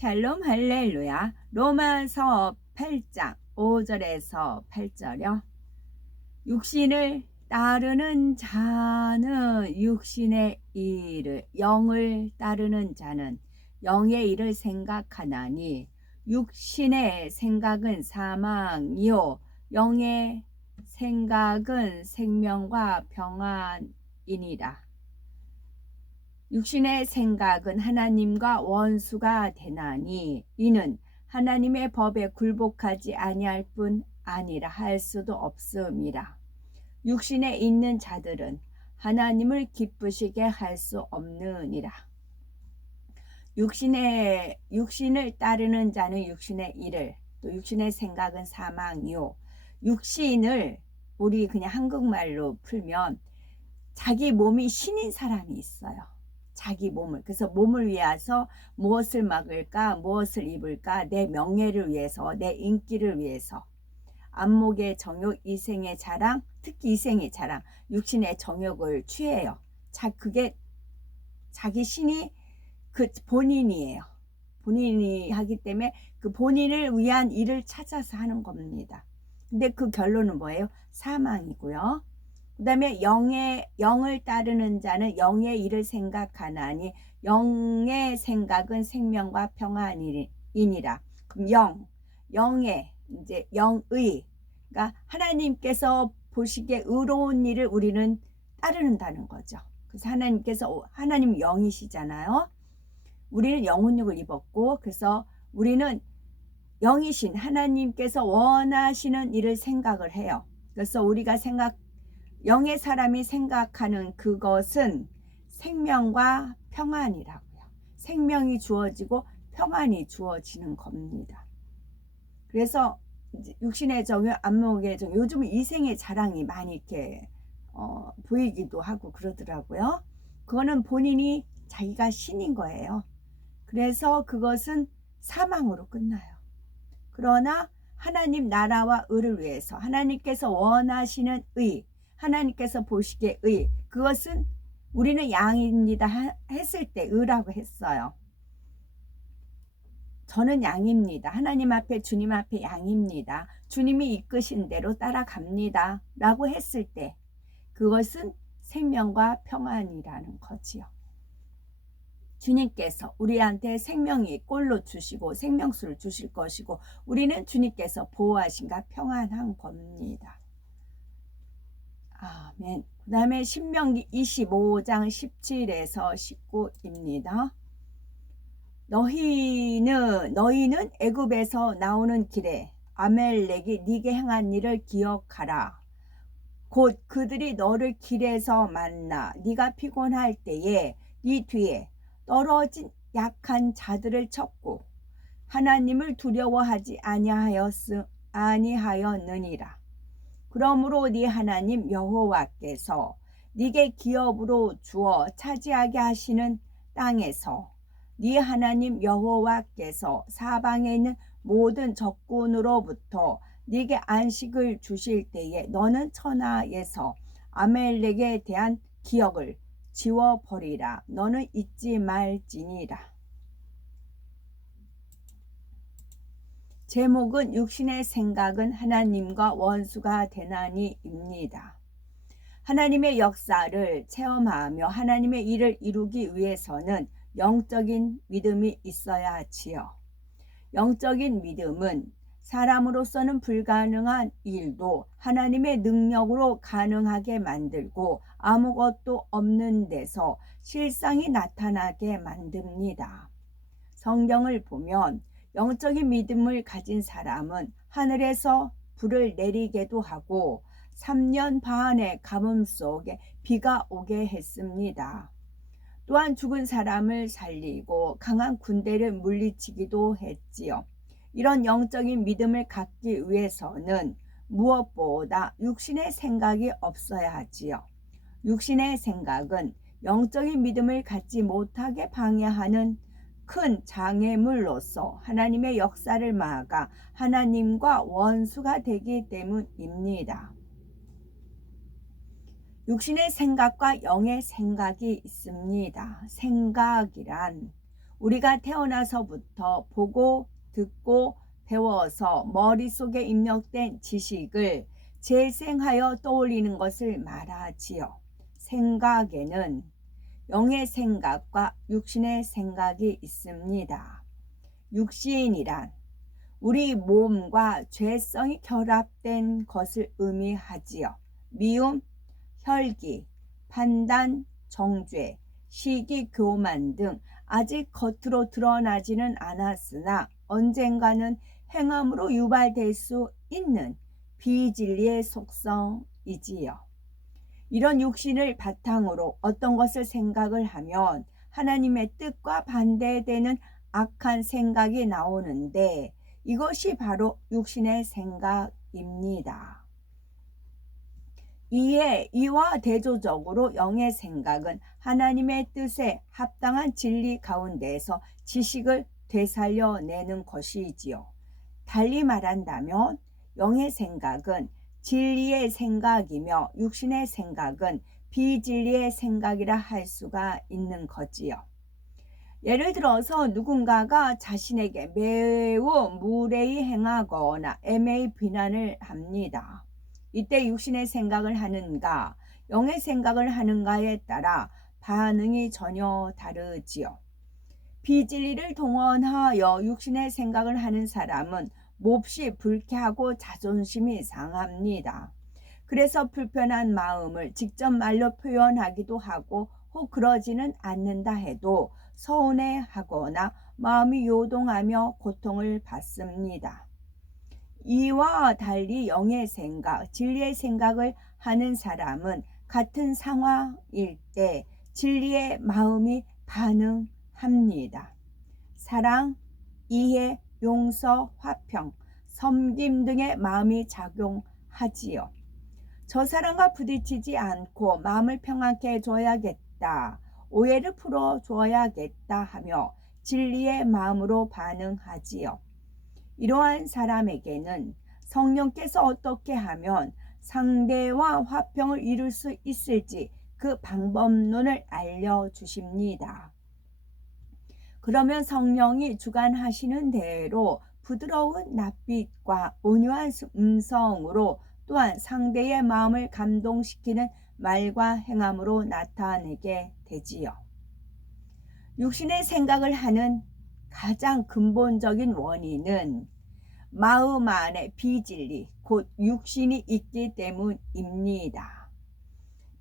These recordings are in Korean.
샬롬 할렐루야. 로마서 8장 5절에서 8절이요. 육신을 따르는 자는 육신의 일을, 영을 따르는 자는 영의 일을 생각하나니 육신의 생각은 사망이요 영의 생각은 생명과 평안이니라. 육신의 생각은 하나님과 원수가 되나니 이는 하나님의 법에 굴복하지 아니할 뿐 아니라 할 수도 없음이라. 육신에 있는 자들은 하나님을 기쁘시게 할 수 없느니라. 육신을 따르는 자는 육신의 일을, 또 육신의 생각은 사망이요. 육신을 우리 그냥 한국말로 풀면 자기 몸이 신인 사람이 있어요. 자기 몸을. 그래서 몸을 위해서 무엇을 먹을까, 무엇을 입을까, 내 명예를 위해서, 내 인기를 위해서, 안목의 정욕, 이생의 자랑, 특히 이생의 자랑, 육신의 정욕을 취해요. 그게 자기 신이 그 본인이에요. 본인이 하기 때문에 그 본인을 위한 일을 찾아서 하는 겁니다. 근데 그 결론은 뭐예요? 사망이고요. 그 다음에 영을 따르는 자는 영의 일을 생각하나니 영의 생각은 생명과 평안이니라. 그럼 영의 이제 영의, 그러니까 하나님께서 보시기에 의로운 일을 우리는 따르는다는 거죠. 그래서 하나님 영이시잖아요. 우리는 영혼육을 입었고, 그래서 우리는 영이신 하나님께서 원하시는 일을 생각을 해요. 그래서 우리가 영의 사람이 생각하는 그것은 생명과 평안이라고요. 생명이 주어지고 평안이 주어지는 겁니다. 그래서 육신의 정욕, 안목의 정욕, 요즘은 이생의 자랑이 많이 이렇게 보이기도 하고 그러더라고요. 그거는 본인이 자기가 신인 거예요. 그래서 그것은 사망으로 끝나요. 그러나 하나님 나라와 의를 위해서 하나님께서 원하시는 의, 하나님께서 보시기에 의, 그것은 우리는 양입니다 했을 때 의라고 했어요. 저는 양입니다. 하나님 앞에, 주님 앞에 양입니다. 주님이 이끄신 대로 따라갑니다 라고 했을 때 그것은 생명과 평안이라는 거지요. 주님께서 우리한테 생명이 꼴로 주시고 생명수를 주실 것이고 우리는 주님께서 보호하신가 평안한 겁니다. 아멘. 그 다음에 신명기 25장 17에서 19입니다. 너희는 애굽에서 나오는 길에 아멜렉이 네게 행한 일을 기억하라. 곧 그들이 너를 길에서 만나 네가 피곤할 때에 네 뒤에 떨어진 약한 자들을 쳤고 하나님을 두려워하지 아니하였느니라. 그러므로 네 하나님 여호와께서 네게 기업으로 주어 차지하게 하시는 땅에서 네 하나님 여호와께서 사방에 있는 모든 적군으로부터 네게 안식을 주실 때에 너는 천하에서 아멜렉에 대한 기억을 지워버리라. 너는 잊지 말지니라. 제목은 육신의 생각은 하나님과 원수가 되나니입니다. 하나님의 역사를 체험하며 하나님의 일을 이루기 위해서는 영적인 믿음이 있어야 하지요. 영적인 믿음은 사람으로서는 불가능한 일도 하나님의 능력으로 가능하게 만들고 아무것도 없는 데서 실상이 나타나게 만듭니다. 성경을 보면 영적인 믿음을 가진 사람은 하늘에서 불을 내리게도 하고 3년 반의 가뭄 속에 비가 오게 했습니다. 또한 죽은 사람을 살리고 강한 군대를 물리치기도 했지요. 이런 영적인 믿음을 갖기 위해서는 무엇보다 육신의 생각이 없어야 하지요. 육신의 생각은 영적인 믿음을 갖지 못하게 방해하는 큰 장애물로서 하나님의 역사를 막아 하나님과 원수가 되기 때문입니다. 육신의 생각과 영의 생각이 있습니다. 생각이란 우리가 태어나서부터 보고 듣고 배워서 머릿속에 입력된 지식을 재생하여 떠올리는 것을 말하지요. 생각에는 영의 생각과 육신의 생각이 있습니다. 육신이란 우리 몸과 죄성이 결합된 것을 의미하지요. 미움, 혈기, 판단, 정죄, 시기, 교만 등 아직 겉으로 드러나지는 않았으나 언젠가는 행함으로 유발될 수 있는 비진리의 속성이지요. 이런 육신을 바탕으로 어떤 것을 생각을 하면 하나님의 뜻과 반대되는 악한 생각이 나오는데 이것이 바로 육신의 생각입니다. 이와 대조적으로 영의 생각은 하나님의 뜻에 합당한 진리 가운데에서 지식을 되살려내는 것이지요. 달리 말한다면 영의 생각은 진리의 생각이며 육신의 생각은 비진리의 생각이라 할 수가 있는 거지요. 예를 들어서 누군가가 자신에게 매우 무례히 행하거나 애매히 비난을 합니다. 이때 육신의 생각을 하는가, 영의 생각을 하는가에 따라 반응이 전혀 다르지요. 비진리를 동원하여 육신의 생각을 하는 사람은 몹시 불쾌하고 자존심이 상합니다. 그래서 불편한 마음을 직접 말로 표현하기도 하고 혹 그러지는 않는다 해도 서운해하거나 마음이 요동하며 고통을 받습니다. 이와 달리 영의 생각, 진리의 생각을 하는 사람은 같은 상황일 때 진리의 마음이 반응합니다. 사랑, 이해, 용서, 화평, 섬김 등의 마음이 작용하지요. 저 사람과 부딪히지 않고 마음을 평안케 해줘야겠다, 오해를 풀어줘야겠다 하며 진리의 마음으로 반응하지요. 이러한 사람에게는 성령께서 어떻게 하면 상대와 화평을 이룰 수 있을지 그 방법론을 알려주십니다. 그러면 성령이 주관하시는 대로 부드러운 낯빛과 온유한 음성으로 또한 상대의 마음을 감동시키는 말과 행함으로 나타내게 되지요. 육신의 생각을 하는 가장 근본적인 원인은 마음 안에 비진리, 곧 육신이 있기 때문입니다.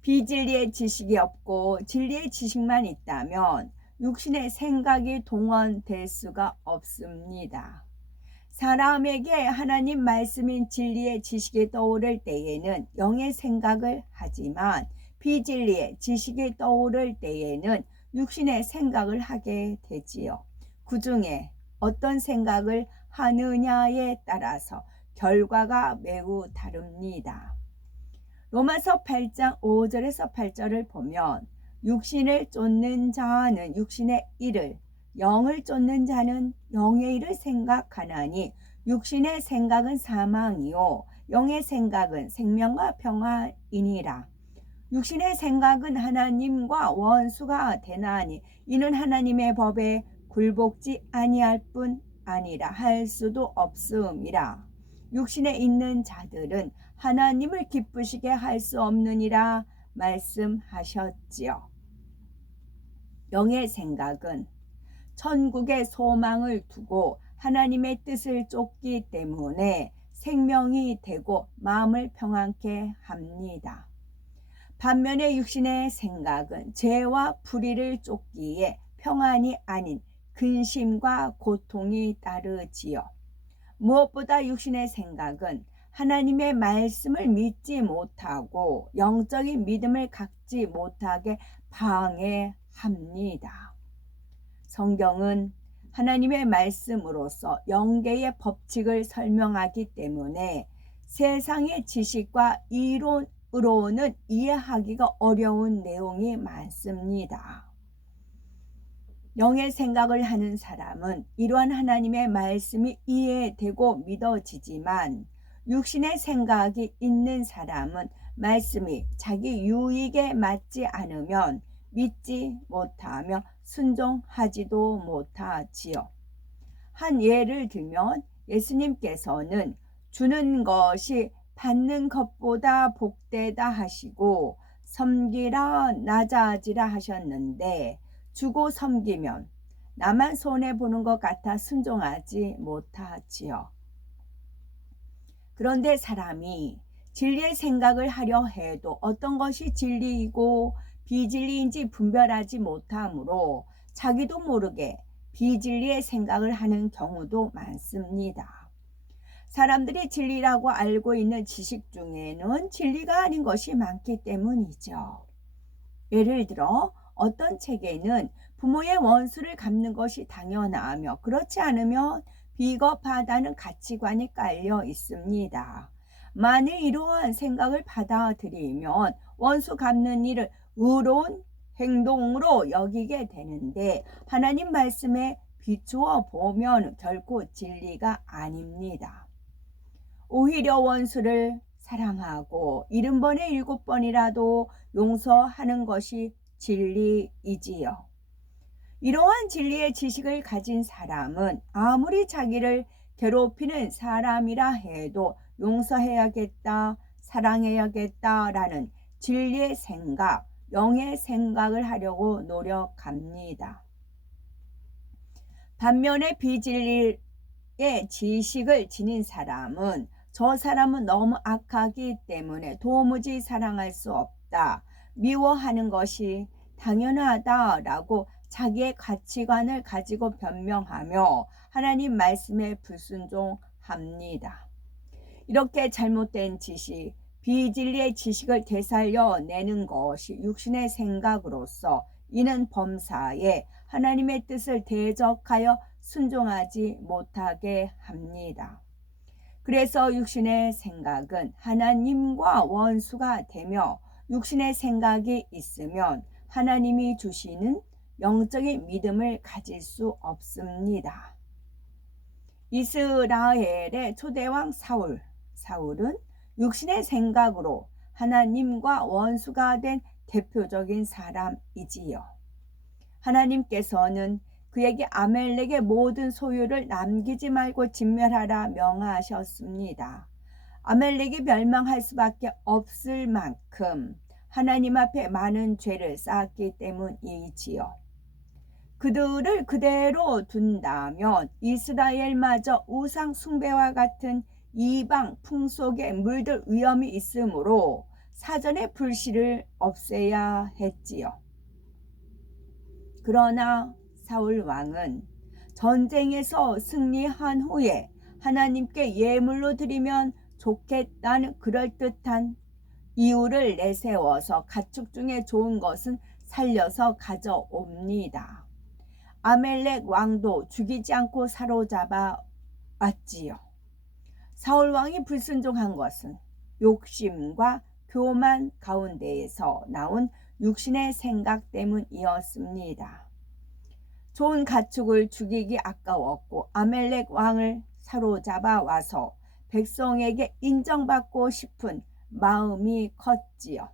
비진리의 지식이 없고 진리의 지식만 있다면 육신의 생각이 동원될 수가 없습니다. 사람에게 하나님 말씀인 진리의 지식이 떠오를 때에는 영의 생각을 하지만 비진리의 지식이 떠오를 때에는 육신의 생각을 하게 되지요. 그 중에 어떤 생각을 하느냐에 따라서 결과가 매우 다릅니다. 로마서 8장 5절에서 8절을 보면 육신을 쫓는 자는 육신의 일을, 영을 쫓는 자는 영의 일을 생각하나니 육신의 생각은 사망이요 영의 생각은 생명과 평화이니라. 육신의 생각은 하나님과 원수가 되나니 이는 하나님의 법에 굴복지 아니할 뿐 아니라 할 수도 없음이라. 육신에 있는 자들은 하나님을 기쁘시게 할 수 없느니라 말씀하셨지요. 영의 생각은 천국의 소망을 두고 하나님의 뜻을 쫓기 때문에 생명이 되고 마음을 평안케 합니다. 반면에 육신의 생각은 죄와 불의를 쫓기에 평안이 아닌 근심과 고통이 따르지요. 무엇보다 육신의 생각은 하나님의 말씀을 믿지 못하고 영적인 믿음을 갖지 못하게 방해합니다. 성경은 하나님의 말씀으로서 영계의 법칙을 설명하기 때문에 세상의 지식과 이론으로는 이해하기가 어려운 내용이 많습니다. 영의 생각을 하는 사람은 이러한 하나님의 말씀이 이해되고 믿어지지만 육신의 생각이 있는 사람은 말씀이 자기 유익에 맞지 않으면 믿지 못하며 순종하지도 못하지요. 한 예를 들면 예수님께서는 주는 것이 받는 것보다 복되다 하시고 섬기라 낮아지라 하셨는데, 주고 섬기면 나만 손해보는 것 같아 순종하지 못하지요. 그런데 사람이 진리의 생각을 하려 해도 어떤 것이 진리이고 비진리인지 분별하지 못하므로 자기도 모르게 비진리의 생각을 하는 경우도 많습니다. 사람들이 진리라고 알고 있는 지식 중에는 진리가 아닌 것이 많기 때문이죠. 예를 들어 어떤 책에는 부모의 원수를 갚는 것이 당연하며 그렇지 않으면 비겁하다는 가치관이 깔려 있습니다. 만일 이러한 생각을 받아들이면 원수 갚는 일을 의로운 행동으로 여기게 되는데, 하나님 말씀에 비추어 보면 결코 진리가 아닙니다. 오히려 원수를 사랑하고 70번에 7번이라도 용서하는 것이 진리이지요. 이러한 진리의 지식을 가진 사람은 아무리 자기를 괴롭히는 사람이라 해도 용서해야겠다, 사랑해야겠다라는 진리의 생각, 영의 생각을 하려고 노력합니다. 반면에 비진리의 지식을 지닌 사람은 저 사람은 너무 악하기 때문에 도무지 사랑할 수 없다, 미워하는 것이 당연하다라고 자기의 가치관을 가지고 변명하며 하나님 말씀에 불순종합니다. 이렇게 잘못된 지식, 비진리의 지식을 되살려내는 것이 육신의 생각으로서 이는 범사에 하나님의 뜻을 대적하여 순종하지 못하게 합니다. 그래서 육신의 생각은 하나님과 원수가 되며, 육신의 생각이 있으면 하나님이 주시는 영적인 믿음을 가질 수 없습니다. 이스라엘의 초대왕 사울은 육신의 생각으로 하나님과 원수가 된 대표적인 사람이지요. 하나님께서는 그에게 아멜렉의 모든 소유를 남기지 말고 진멸하라 명하셨습니다. 아멜렉이 멸망할 수밖에 없을 만큼 하나님 앞에 많은 죄를 쌓았기 때문이지요. 그들을 그대로 둔다면 이스라엘마저 우상 숭배와 같은 이방 풍속에 물들 위험이 있으므로 사전에 불씨를 없애야 했지요. 그러나 사울 왕은 전쟁에서 승리한 후에 하나님께 예물로 드리면 좋겠다는 그럴듯한 이유를 내세워서 가축 중에 좋은 것은 살려서 가져옵니다. 아멜렉 왕도 죽이지 않고 사로잡아 왔지요. 사울 왕이 불순종한 것은 욕심과 교만 가운데에서 나온 육신의 생각 때문이었습니다. 좋은 가축을 죽이기 아까웠고 아멜렉 왕을 사로잡아 와서 백성에게 인정받고 싶은 마음이 컸지요.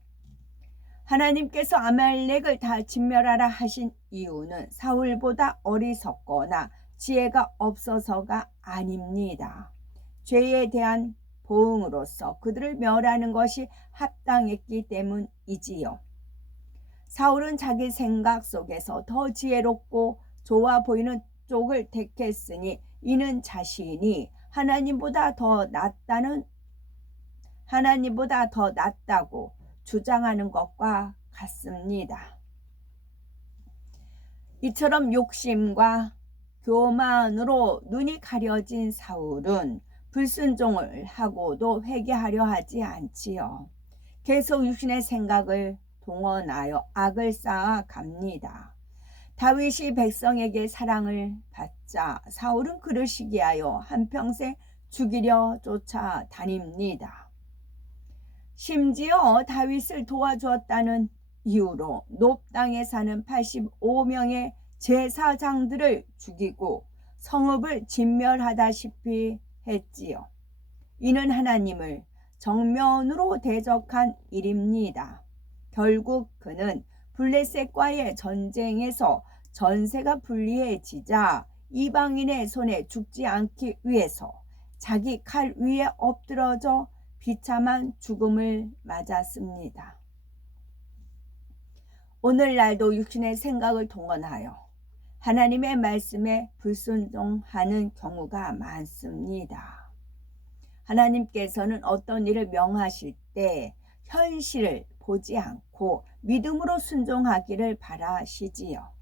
하나님께서 아말렉을 다 진멸하라 하신 이유는 사울보다 어리석거나 지혜가 없어서가 아닙니다. 죄에 대한 보응으로서 그들을 멸하는 것이 합당했기 때문이지요. 사울은 자기 생각 속에서 더 지혜롭고 좋아 보이는 쪽을 택했으니 이는 자신이 하나님보다 더 낫다고 주장하는 것과 같습니다. 이처럼 욕심과 교만으로 눈이 가려진 사울은 불순종을 하고도 회개하려 하지 않지요. 계속 육신의 생각을 동원하여 악을 쌓아 갑니다. 다윗이 백성에게 사랑을 받자 사울은 그를 시기하여 한평생 죽이려 쫓아다닙니다. 심지어 다윗을 도와주었다는 이유로 높 땅에 사는 85명의 제사장들을 죽이고 성읍을 진멸하다시피 했지요. 이는 하나님을 정면으로 대적한 일입니다. 결국 그는 블레셋과의 전쟁에서 전세가 불리해지자 이방인의 손에 죽지 않기 위해서 자기 칼 위에 엎드러져 비참한 죽음을 맞았습니다. 오늘날도 육신의 생각을 동원하여 하나님의 말씀에 불순종하는 경우가 많습니다. 하나님께서는 어떤 일을 명하실 때 현실을 보지 않고 믿음으로 순종하기를 바라시지요.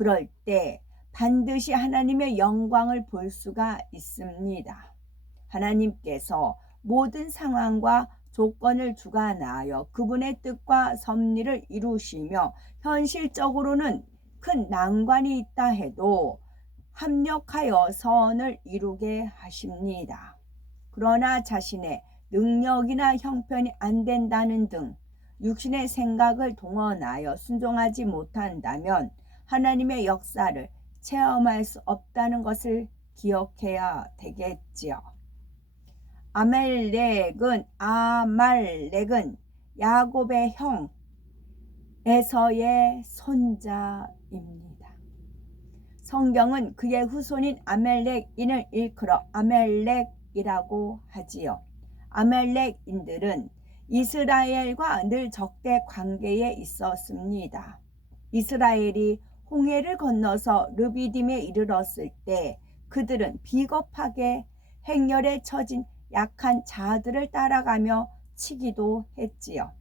그럴 때 반드시 하나님의 영광을 볼 수가 있습니다. 하나님께서 모든 상황과 조건을 주관하여 그분의 뜻과 섭리를 이루시며 현실적으로는 큰 난관이 있다 해도 합력하여 선을 이루게 하십니다. 그러나 자신의 능력이나 형편이 안 된다는 등 육신의 생각을 동원하여 순종하지 못한다면 하나님의 역사를 체험할 수 없다는 것을 기억해야 되겠지요. 아말렉은 야곱의 형 에서의 손자입니다. 성경은 그의 후손인 아말렉인을 일컬어 아말렉이라고 하지요. 아말렉인들은 이스라엘과 늘 적대 관계에 있었습니다. 이스라엘이 홍해를 건너서 르비딤에 이르렀을 때 그들은 비겁하게 행렬에 처진 약한 자들을 따라가며 치기도 했지요.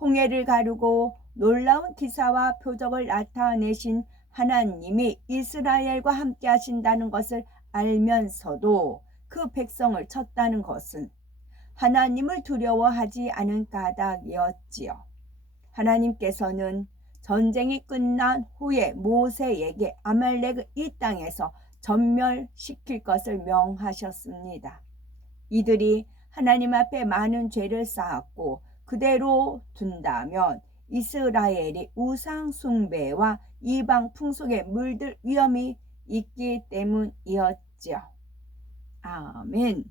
홍해를 가르고 놀라운 기사와 표적을 나타내신 하나님이 이스라엘과 함께 하신다는 것을 알면서도 그 백성을 쳤다는 것은 하나님을 두려워하지 않은 까닭이었지요. 하나님께서는 전쟁이 끝난 후에 모세에게 아말렉을 이 땅에서 전멸시킬 것을 명하셨습니다. 이들이 하나님 앞에 많은 죄를 쌓았고 그대로 둔다면 이스라엘이 우상 숭배와 이방 풍속에 물들 위험이 있기 때문이었죠. 아멘.